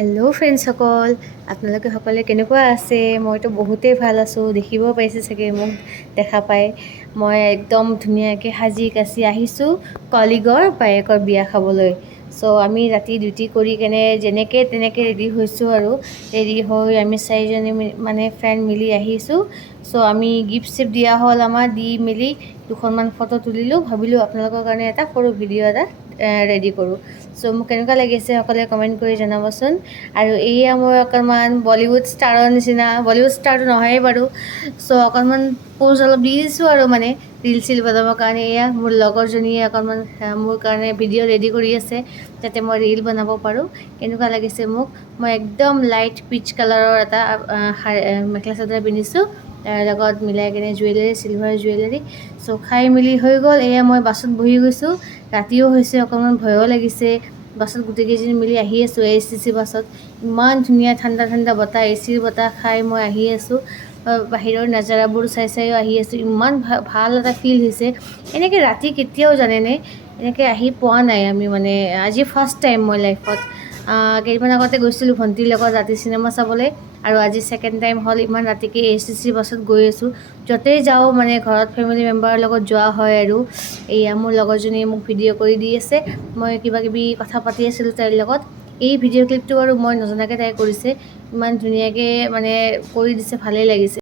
Hello' ফ্ৰেণ্ডসকল, আপোনালোকে সকলোৱে কেনেকুৱা আছে? মইতো বহুতেই ভাল আছোঁ। দেখিব পাইছে চাগে মোক দেখা পাই। মই একদম ধুনীয়াকৈ সাজি কাচি আহিছোঁ কলিগৰ বায়েকৰ বিয়া খাবলৈ। চ' আমি ৰাতি ডিউটি কৰি কেনে যেনেকৈ তেনেকৈ ৰেডি হৈছোঁ আৰু ৰেডি হৈ আমি চাৰিজনী মানে ফ্ৰেণ্ড মিলি আহিছোঁ। চ' আমি গিফ্ট চিফ্ট দিয়া হ'ল, আমাৰ দি মেলি দুখনমান ফটো তুলিলোঁ। ভাবিলোঁ আপোনালোকৰ কাৰণে এটা সৰু ভিডিঅ' এটা ৰেডি কৰোঁ। চ' মোক কেনেকুৱা লাগিছে সকলোৱে কমেণ্ট কৰি জনাবচোন। আৰু এয়া মই অকণমান বলীউড ষ্টাৰৰ নিচিনা, বলীউড ষ্টাৰটো নহয়েই বাৰু। চ' অকণমান প'জ অলপ দি দিছোঁ আৰু মানে ৰীল চিল বনাবৰ কাৰণে। এয়া মোৰ লগৰজনীয়ে অকণমান মোৰ কাৰণে ভিডিঅ' ৰেডি কৰি আছে যাতে মই ৰীল বনাব পাৰোঁ। কেনেকুৱা লাগিছে মোক? মই একদম লাইট পিচ কালাৰৰ এটা মেখেলা চাদৰ পিন্ধিছোঁ, তাৰ লগত মিলাই কিনে জুৱেলাৰী, চিলভাৰ জুৱেলাৰী। চ' খাই মেলি হৈ গ'ল। এয়া মই বাছত বহি গৈছোঁ। ৰাতিও হৈছে, অকণমান ভয়ো লাগিছে। বাছত গোটেইকেইজনী মিলি আহি আছোঁ ASTC বাছত। ইমান ধুনীয়া ঠাণ্ডা ঠাণ্ডা বতাহ, এচিৰ বতাহ খাই মই আহি আছোঁ। বাহিৰৰ নাজাৰাবোৰ চাই চাইও আহি আছোঁ। ইমান ভাল এটা ফিল হৈছে। এনেকৈ ৰাতি কেতিয়াও জানেনে এনেকৈ আহি পোৱা নাই আমি, মানে আজি ফাৰ্ষ্ট টাইম মই লাইফত। কেইদিনমান আগতে গৈছিলোঁ ভণ্টিৰ লগত ৰাতি চিনেমা চাবলৈ, আৰু আজি ছেকেণ্ড টাইম হ'ল ইমান ৰাতিকৈ ASTC বাছত গৈ আছোঁ। য'তেই যাওঁ মানে ঘৰত ফেমিলি মেম্বাৰৰ লগত যোৱা হয় আৰু। এয়া মোৰ লগৰজনীয়ে মোক ভিডিঅ' কৰি দি আছে, মই কিবাকিবি কথা পাতি আছিলোঁ তাইৰ লগত। এই ভিডিঅ' ক্লিপটো আৰু মই নজনাকৈ তাই কৰিছে, ইমান ধুনীয়াকৈ মানে কৰি দিছে, ভালেই লাগিছে।